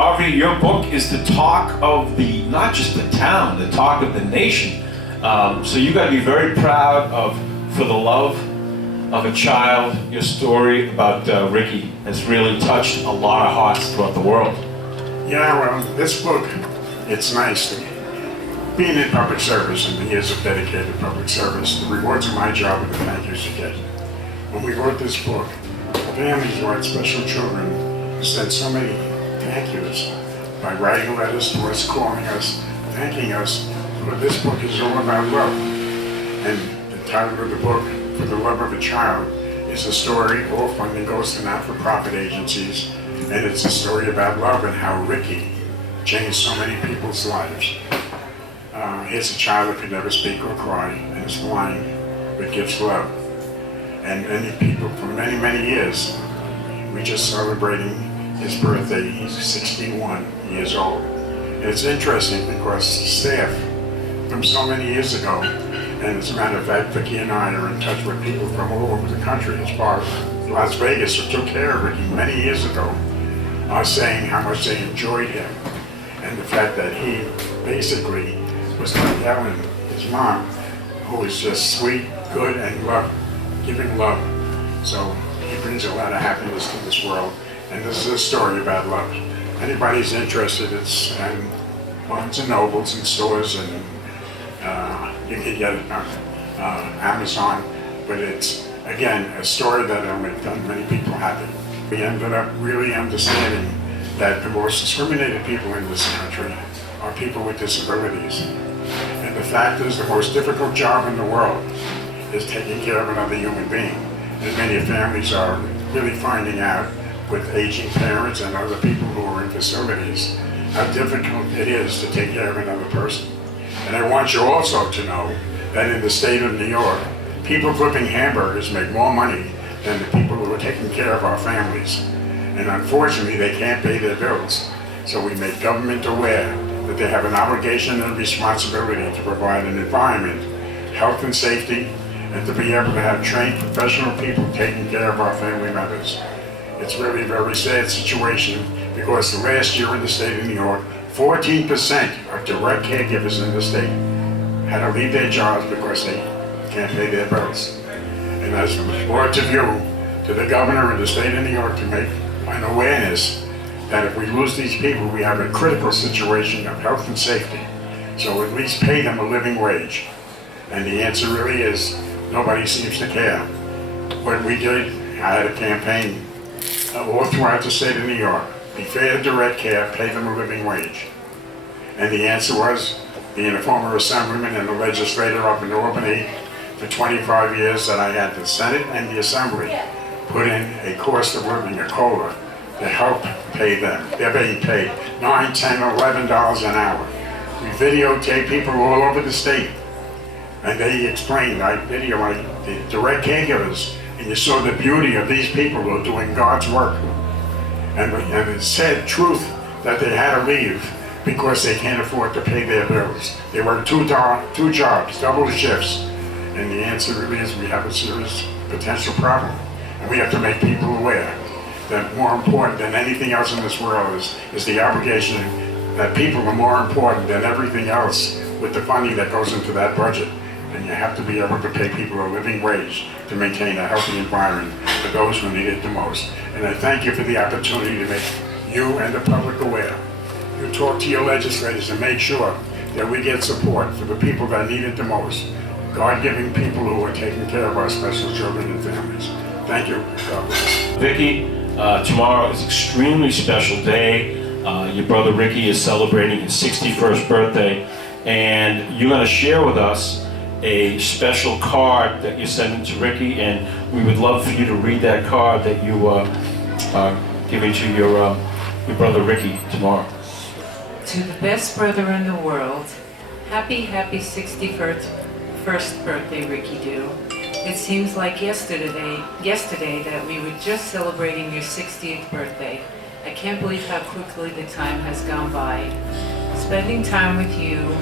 Harvey, your book is the talk of the, not just the town, the talk of the nation. So you got to be very proud of For the Love of a Child. Your story about Ricky has really touched a lot of hearts throughout the world. Yeah, well, this book, it's nice. Being in public service and the years of dedicated public service, the rewards of my job and the thank yous you get. When we wrote this book, families who had special children sent so many thank yous by writing letters to us, calling us, thanking us. But this book is all about love. And the title of the book, For the Love of a Child, is a story. All funding goes to not-for-profit agencies. And it's a story about love and how Ricky changed so many people's lives. He's a child that could never speak or cry and is blind, but gives love. And many people for many, many years, we just celebrating his birthday. He's 61 years old. And it's interesting because staff from so many years ago, and as a matter of fact, Vicki and I are in touch with people from all over the country, as far as Las Vegas, who took care of Ricky many years ago, are saying how much they enjoyed him. And the fact that he basically was like Ellen, his mom, who was just sweet, good, and giving love. So he brings a lot of happiness to this world. And this is a story about love. Anybody's interested, it's in Barnes and Nobles and stores, and you can get it on Amazon. But it's, again, a story that will make many people happy. We ended up really understanding that the most discriminated people in this country are people with disabilities. And the fact is, the most difficult job in the world is taking care of another human being. And many families are really finding out with aging parents and other people who are in facilities how difficult it is to take care of another person. And I want you also to know that in the state of New York, people flipping hamburgers make more money than the people who are taking care of our families. And unfortunately, they can't pay their bills. So we make government aware that they have an obligation and responsibility to provide an environment, health and safety, and to be able to have trained professional people taking care of our family members. It's really a very sad situation because the last year in the state of New York, 14% of direct caregivers in the state had to leave their jobs because they can't pay their bills. And as brought to view to the governor of the state of New York to make an awareness that if we lose these people, we have a critical situation of health and safety. So at least pay them a living wage. And the answer really is, nobody seems to care. What we did, I had a campaign all throughout the state of New York. Be fair to direct care, pay them a living wage. And the answer was, being a former assemblyman and a legislator up in Albany for 25 years, that I had the Senate and the Assembly put in a cost of living, a COLA, to help pay them. They're being paid $9, $10, $11 an hour. We videotape people all over the state. And they explained, I videoed the direct caregivers, and you saw the beauty of these people who are doing God's work. And it said truth that they had to leave because they can't afford to pay their bills. They work two jobs, double shifts. And the answer really is we have a serious potential problem. And we have to make people aware that more important than anything else in this world is the obligation that people are more important than everything else with the funding that goes into that budget. And you have to be able to pay people a living wage to maintain a healthy environment for those who need it the most. And I thank you for the opportunity to make you and the public aware. You talk to your legislators and make sure that we get support for the people that need it the most. God-given people who are taking care of our special children and families. Thank you. God bless. Vicki, tomorrow is an extremely special day. Your brother Ricky is celebrating his 61st birthday, and you're going to share with us a special card that you're sending to Ricky, and we would love for you to read that card that you are giving to your brother Ricky tomorrow. To the best brother in the world, happy 61st birthday, Ricky Doo. It seems like yesterday that we were just celebrating your 60th birthday. I can't believe how quickly the time has gone by. Spending time with you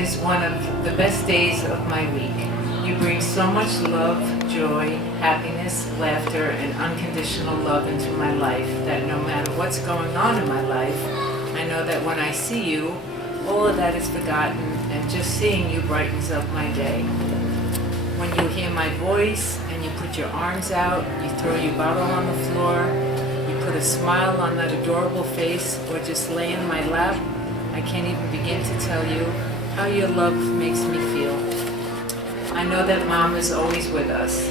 is one of the best days of my week. You bring so much love, joy, happiness, laughter, and unconditional love into my life that no matter what's going on in my life, I know that when I see you, all of that is forgotten, and just seeing you brightens up my day. When you hear my voice and you put your arms out, you throw your bottle on the floor, you put a smile on that adorable face, or just lay in my lap, I can't even begin to tell you how your love makes me feel. I know that Mom is always with us,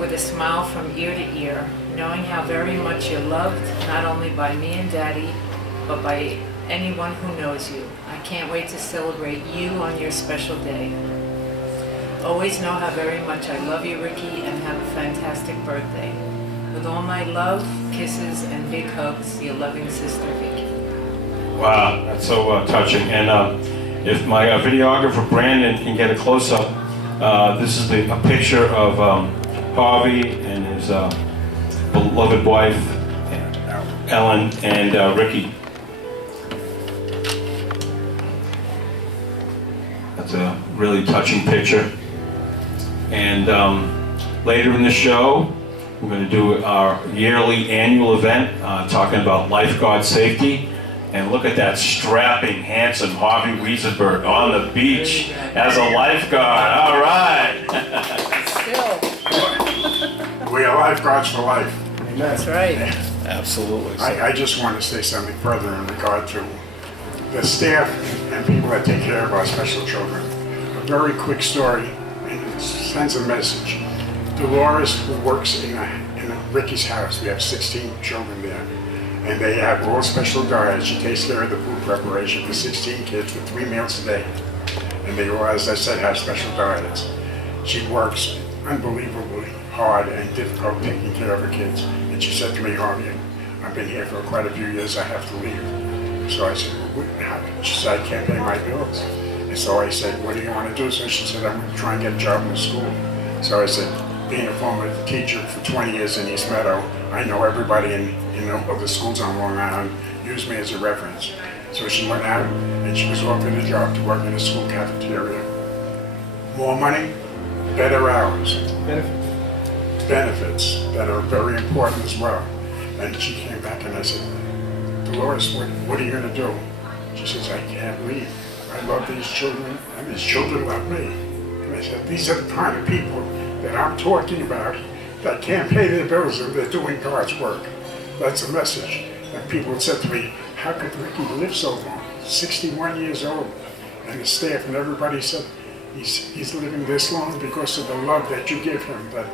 with a smile from ear to ear, knowing how very much you're loved, not only by me and Daddy, but by anyone who knows you. I can't wait to celebrate you on your special day. Always know how very much I love you, Ricky, and have a fantastic birthday. With all my love, kisses, and big hugs, your loving sister, Vicky. Wow, that's so touching. And if my videographer Brandon can get a close-up, this is a picture of Harvey and his beloved wife, Ellen, and Ricky. That's a really touching picture. And later in the show, we're going to do our yearly annual event talking about lifeguard safety. And look at that strapping, handsome Harvey Weisenberg on the beach as a lifeguard. All right. We are lifeguards for life. That's right. Absolutely. I just want to say something further in regard to the staff and people that take care of our special children. A very quick story, and it sends a message. Dolores, who works in Ricky's house, we have 16 children there. And they have all special diets. She takes care of the food preparation for 16 kids for 3 meals a day. And they all, as I said, have special diets. She works unbelievably hard and difficult taking care of her kids. And she said to me, Harvey, I've been here for quite a few years, I have to leave. So I said, she said, I can't pay my bills. And so I said, what do you want to do? So she said, I'm going to try and get a job in the school. So I said, being a former teacher for 20 years in East Meadow, I know everybody in all the schools on Long Island use me as a reference. So she went out and she was offered a job to work in a school cafeteria. More money, better hours. Benefits that are very important as well. And she came back and I said, Dolores, what are you going to do? She says, I can't leave. I love these children and these children love me. And I said, these are the kind of people that I'm talking about that can't pay their bills and they're doing God's work. That's a message. And people said to me, how could Ricky live so long? 61 years old. And the staff and everybody said, he's living this long because of the love that you give him, that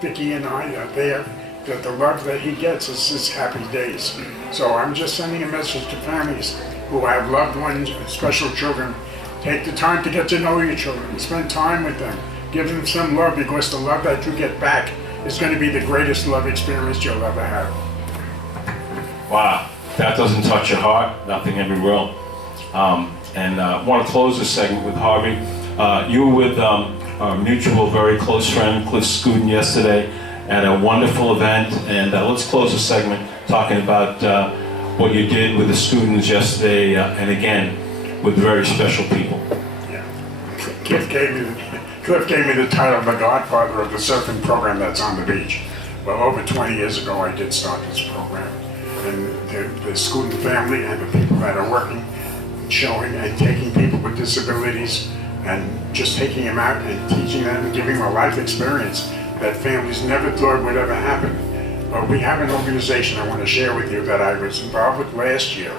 Vicky and I are there, that the love that he gets is his happy days. So I'm just sending a message to families who have loved ones, special children. Take the time to get to know your children, spend time with them, give them some love, because the love that you get back is going to be the greatest love experience you'll ever have. Wow, if that doesn't touch your heart, nothing ever will. And I want to close this segment with Harvey. You were with our mutual, very close friend, Cliff Scudden, yesterday at a wonderful event. And let's close the segment talking about what you did with the students yesterday, and again, with very special people. Yeah. Cliff gave me the title of the godfather of the surfing program that's on the beach. Well, over 20 years ago, I did start this program. And the student family and the people that are working, showing and taking people with disabilities and just taking them out and teaching them and giving them a life experience that families never thought would ever happen. But we have an organization I want to share with you that I was involved with last year.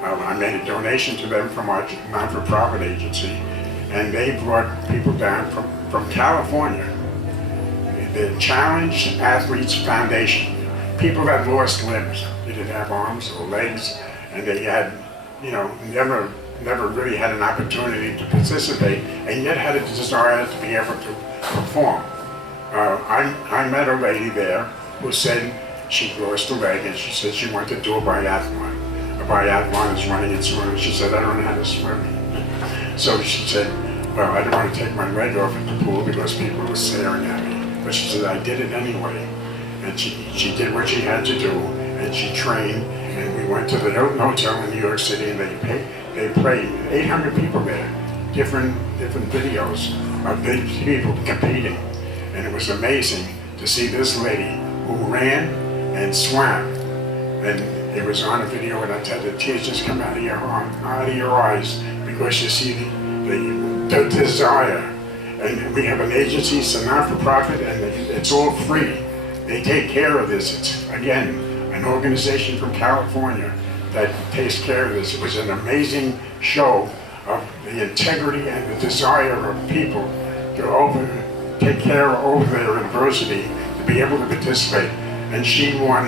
I made a donation to them from our non-for-profit agency, and they brought people down from California. The Challenged Athletes Foundation, people that lost limbs. They didn't have arms or legs, and they had, never really had an opportunity to participate, and yet had a desire to be able to perform. I met a lady there who said she lost a leg, and she said she wanted to do a biathlon. A biathlon is running and swimming. She said, I don't know how to swim. So she said, well, I don't want to take my leg off at the pool because people were staring at me. But she said, I did it anyway. And she did what she had to do, and she trained, and we went to the Hilton Hotel in New York City, and they played 800 people there, different videos of big people competing. And it was amazing to see this lady who ran and swam. And it was on a video, and I tell you, the tears just come out of your eyes, because you see the desire. And we have an agency, it's a not-for-profit, and it's all free. They take care of this. It's, again, an organization from California that takes care of this. It was an amazing show of the integrity and the desire of people to take care of over their adversity, to be able to participate. And she won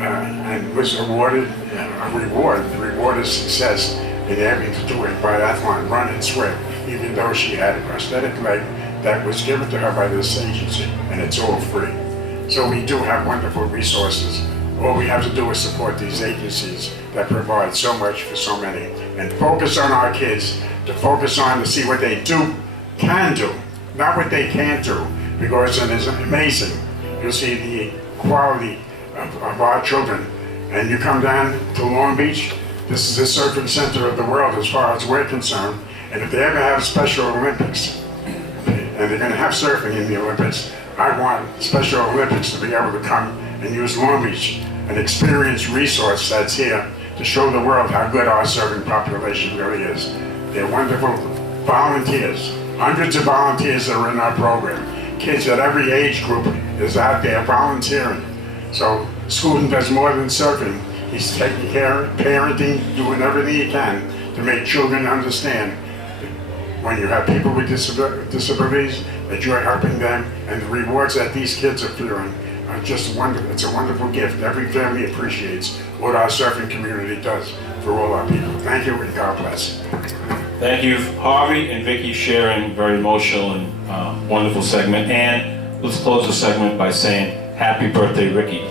and was awarded a reward. The reward is success in having to do a biathlon, run and swim, even though she had a prosthetic leg that was given to her by this agency, and it's all free. So we do have wonderful resources. All we have to do is support these agencies that provide so much for so many, and focus on our kids, to focus on to see what they can do, not what they can't do, because it is amazing. You'll see the quality of our children, and you come down to Long Beach, this is the surfing center of the world as far as we're concerned, and if they ever have Special Olympics, and they're going to have surfing in the Olympics, I want Special Olympics to be able to come and use Long Beach, an experienced resource that's here to show the world how good our surfing population really is. They're wonderful volunteers, hundreds of volunteers that are in our program. Kids at every age group is out there volunteering. So Schoolton does more than surfing. He's taking care, parenting, doing everything he can to make children understand when you have people with disabilities, that you're helping them, and the rewards that these kids are feeling are just wonderful. It's a wonderful gift. Every family appreciates what our surfing community does for all our people. Thank you, and God bless. Thank you, Harvey and Vicky, sharing very emotional and wonderful segment. And let's close the segment by saying, happy birthday, Ricky.